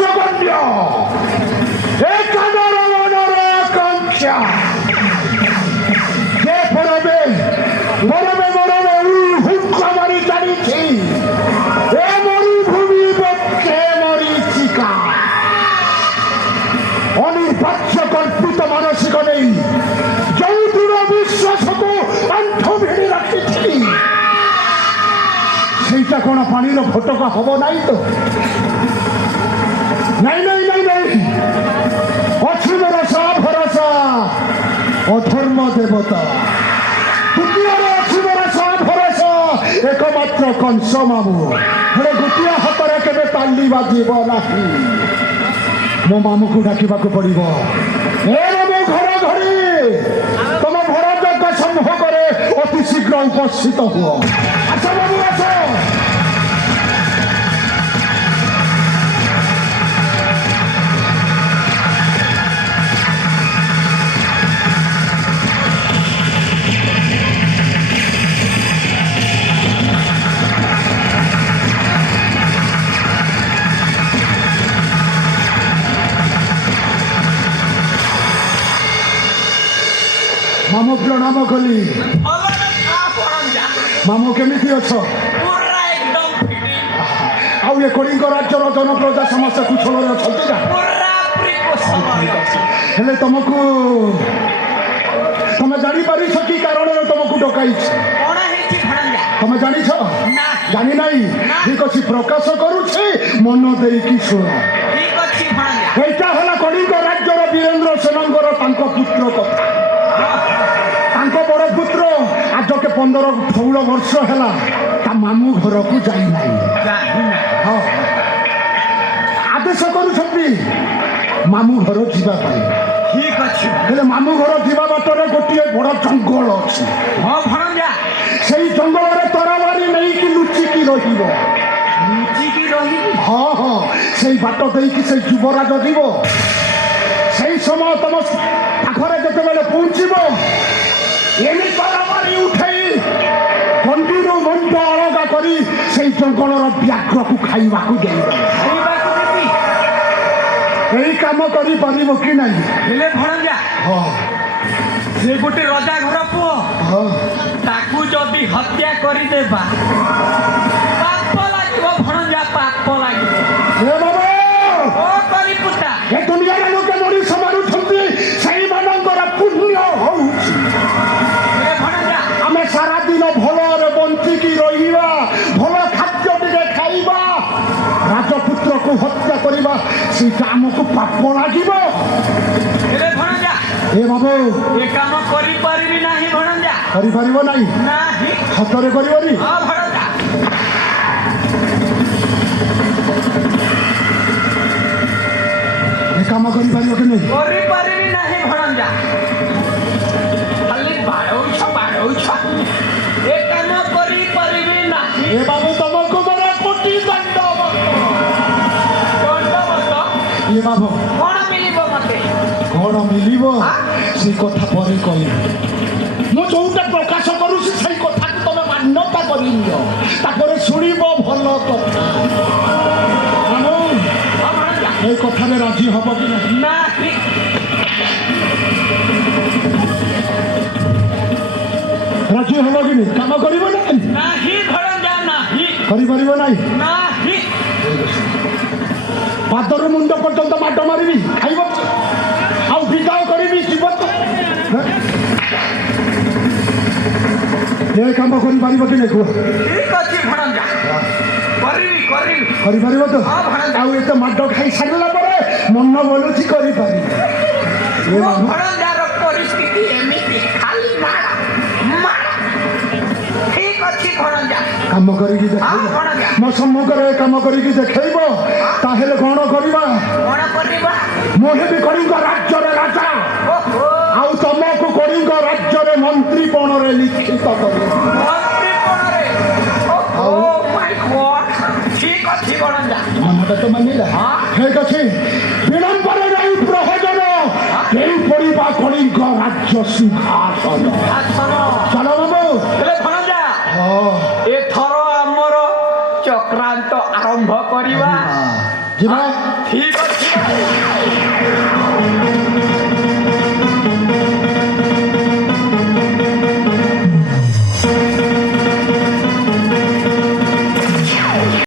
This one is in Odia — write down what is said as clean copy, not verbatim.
জগন্য এ কানর মনর আকাঙ্ক্ষা যে পরবে মরবে মরবে হুঙ্কা মারি জানিছি এ মরুভূমি বক্ষে মরিচিকা অনির্বাচ্য কল্পিত মানসিক নেই ଯେଉଁ ଦୃঢ় ବିଶ୍ୱାସକୁ ଆଣ୍ଠ ଭିଡ଼ି ରଖିଛି ସେଇଟା କ'ଣ ପାଣିର ଫୋଟକା ହବ ନାହିଁ ତ? ନାଇଁ ନାଇଁ ନାଇଁ ନାଇଁ ଅଛି ଭରସା ଭରସା ଅଧର୍ମ ଦେବତା ତୃତୀୟରେ ଅଛି ଭରସା ଭରସା ଏକମାତ୍ର କଂସ ମାମୁ ହେଲେ ଗୋଟିଏ ହାତରେ କେବେ ତାଲି ବାଜିବ ନାହିଁ ମୋ ମାମୁକୁ ଡାକିବାକୁ ପଡ଼ିବ ଏ ମୋ ଘର ଘଡ଼ି ତମ ଭରତଙ୍କ ସମ୍ମୁଖରେ ଅତି ଶୀଘ୍ର ଉପସ୍ଥିତ ହୁଅ ଆସ ବାବୁ ଆସ ମାମୁ ପ୍ରଣାମ କଲି ମାମୁ କେମିତି ଅଛ? ଆଉ ଏ କଳିଙ୍ଗ ରାଜ୍ୟର ଜନପ୍ରଜା ସମସ୍ତେ କୁଶଳରେ ଅଛନ୍ତି ନା? ହେଲେ ତମକୁ ତମେ ଜାଣିପାରିଛ କି କାରଣରେ ତମକୁ ଡକାଇଛି? ତମେ ଜାଣିଛ? ଜାଣି ନାହିଁ? ଠିକ ଅଛି ପ୍ରକାଶ କରୁଛି ମନ ଦେଇକି ଶୁଣ। ଏଇଟା ହେଲା କଳିଙ୍ଗ ରାଜ୍ୟର ବୀରେନ୍ଦ୍ର ସେନଙ୍କର ତାଙ୍କ ପୁତ୍ର କଥା। ତାଙ୍କ ବଡ଼ ପୁତ୍ର ଆଜକେ 15-16 ବର୍ଷ ହେଲା ତା ମାମୁଁ ଘରକୁ ଯାଇନାହିଁ। ହଁ ଆଦେଶ କରୁଛନ୍ତି ମାମୁଁ ଘର ଯିବା ପାଇଁ। ଠିକ ଅଛି ହେଲେ ମାମୁଁ ଘର ଯିବା ବାଟରେ ଗୋଟିଏ ବଡ଼ ଜଙ୍ଗଲ ଅଛି। ହଁ ଭଣଜା ସେଇ ଜଙ୍ଗଲରେ ତରବାରୀ ନେଇକି ଲୁଚିକି ରହିବ। ଲୁଚିକି ରହିବ? ହଁ ହଁ ସେଇ ବାଟ ଦେଇକି ସେଇ ଯୁବରାଜ ଯିବ। ସେଇ ସମୟ ତମ ପାଖରେ ଯେତେବେଳେ ପହଞ୍ଚିବ ଏମିତି ତରବାରୀ ଉଠେଇ ଗଣ୍ଡିରୁ ମଣ୍ଡ ଅଲଗା କରି ସେଇ ଜଙ୍ଗଲର ବ୍ୟାଘ୍ରକୁ ଖାଇବାକୁ ଦେବ। ଏଇ କାମ କରିପାରିବ କି ନାହିଁ? ହେଲେ ଭଣଜା ହଁ ସେ ଗୋଟେ ରଜା ଘର ପୁଅ ତାକୁ ଯଦି ହତ୍ୟା କରିଦେବା ପାପ ଲାଗିବ ଭଣଜା ପାପ ଲାଗିବ। ଏ ଦୁନିଆରେ ଲୋକେ ମଣିଷ ମାରୁଛନ୍ତି ସେଇମାନଙ୍କର ପୁଣ୍ୟ ହଉଛି। ଆମେ ସାରା ଦିନ ଭଲରେ ବଞ୍ଚିକି ରହିବା ଭଲ ଖାଦ୍ୟ ଟିକେ ଖାଇବା ରାଜପୁତ୍ରକୁ ହତ୍ୟା କରିବା ସେଇଟା ଆମକୁ ପାପ ଲାଗିବ। ଏ ବାବୁ ଏ କାମ କରିପାରିବି ନାହିଁ ଭଣଜା। କରିପାରିବ ନାହିଁ? ସତରେ କରିବନି? ଏ କାମ କରିପାରିବ କି ନାହିଁ? କରିପାରିବି ନାହିଁ ଭଣଜା। ଖାଲି ବାଡ଼ଉଛ ବାଡ଼ଉଛ ଏ କାମ କରିପାରିବି ନାହିଁ। ଏ ବାବୁ ତମକୁ ମୋର କୋଟି ଦଣ୍ଡବତ। ଏ ବାବୁ କ'ଣ ମିଳିବ ମତେ? କ'ଣ ମିଳିବ ସେ କଥା ପରେ କହିବି। ମୁଁ ଯୋଉଟା ପ୍ରକାଶ କରୁଛି ସେଇ କଥାକୁ ତମେ ମାନ୍ୟତା କରିନିଅ ତାପରେ ଶୁଣିବ ଭଲ କଥା। এই কথারে রাজি হব কি না? রাজি হব কি কাম করিব না? করিপারিব নাই? পাদর মুন্ড পর্যন্ত মাড মারিবি খাইব আউ বিদায় করিবি জীব এ কাম করিপারিব কি না কুহ? ঠিক আছে ভণজা କରିପାରିବ ତ? ଆଉ ଏତେ ମାଡ଼ ଖାଇ ସାରିଲା ପରେ ମନ ବୋଲୁଛି କରିପାରିବି। ପରିସ୍ଥିତି ଏମିତି ଖାଲି କାମ କରିକି ଦେଖେଇବ ମୋ ସମ୍ମୁଖରେ କାମ କରିକି ଦେଖେଇବ ତାହେଲେ କ'ଣ କରିବା? ମୁଁ ହେବି କଳିଙ୍ଗ ରାଜ୍ୟରେ ରାଜା ଆଉ ତମକୁ କଳିଙ୍ଗ ରାଜ୍ୟରେ ମନ୍ତ୍ରୀପଣରେ ଲିଖିତ କରିବ। ମନଟା ତ ମାନିଲା। ଠିକ ଅଛି ବିଳମ୍ବରେ ଯାଇ ପ୍ରହଜନ କେହି ପଡ଼ିବା କଳିଙ୍ଗ ରାଜ୍ୟ ସିଂହାସନ। ଚାଲ ବାବୁ। ଏଥର ଆମର ଚକ୍ରାନ୍ତ ଆରମ୍ଭ କରିବା। ଯିବା ଠିକ ଅଛି